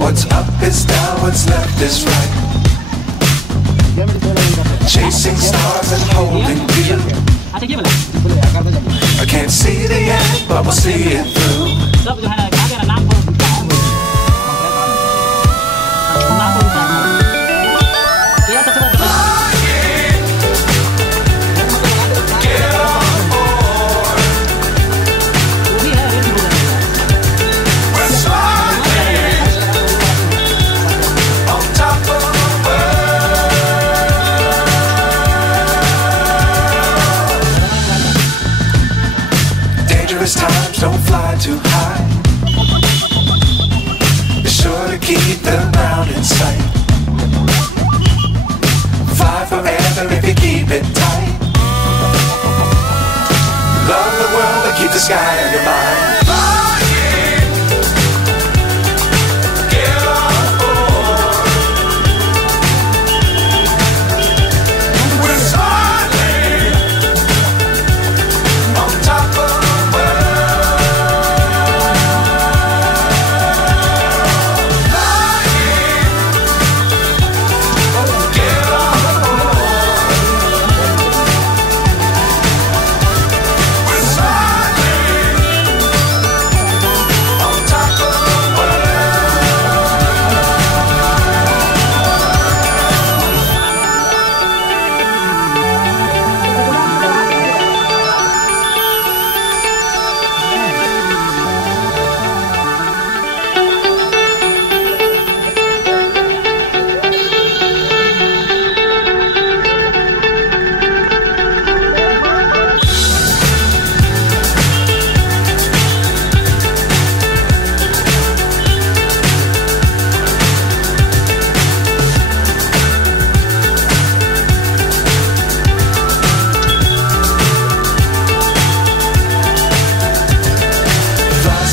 What's up is down, what's left is right. Chasing stars and holding you. I can't see the end, but we'll see it through. Times don't fly too high. Be sure to keep the ground in sight. Fly forever if you keep it tight. Love the world and keep the sky on your mind.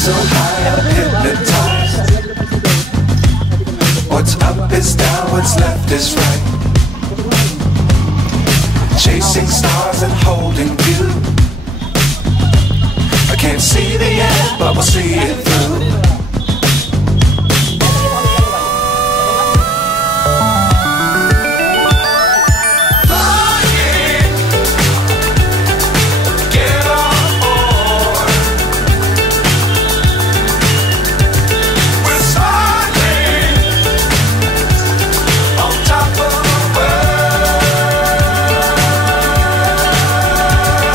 So high, I'm hypnotized. What's up is down, what's left is right. Chasing stars and holding you. I can't see the end, but we'll see it through.